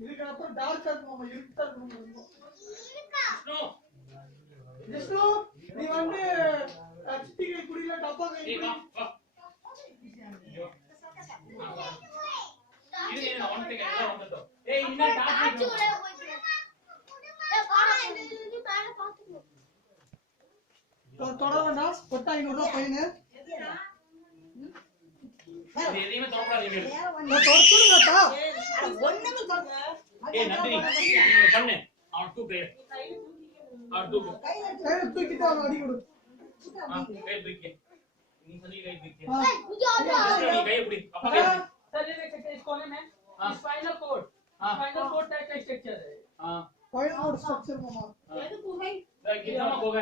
இதுக்கு அப்புறம் டார்க்கா இருக்கும் மாமா, இருட்டா இருக்கும் மாமா. விஷ்ணு நீ வந்து சிட்டி கை குடியில டப்பா கை குடி. இது என்ன ஒன் செகண்ட் எல்லாம் வந்துட்டோம். ஏய் இன்ன டார்ச் உள்ள போயிடு. ஏய் வாடா இது மேல பாத்துக்கோ. தொட வேண்டாம். கொட்டா 500 ரூபாய் ஃபைன். எதுடா? இது எதையுமே தொடக்கூடாது. நான் தொடச்சுடுங்கடா. ஒண்ணுமே சொல்லுங்க. ஏய் நந்தினி நீ பண்ணு. அவன் தூக்கு. அவன் தூக்கு. கையில தூக்கிட்டு அவன் அடி கொடு. கை தூக்கு. நீ சொல்லி கை தூக்கு. ஏய் मुझे आ நீ கை பிடி. அப்ப सर ये देख सकते हैं इस कॉलम में स्पाइनल कोड टाइप का स्ट्रक्चर है। ஃபைனல் ஸ்ட்ரக்சர் மாமா. எது புகை कितना होगा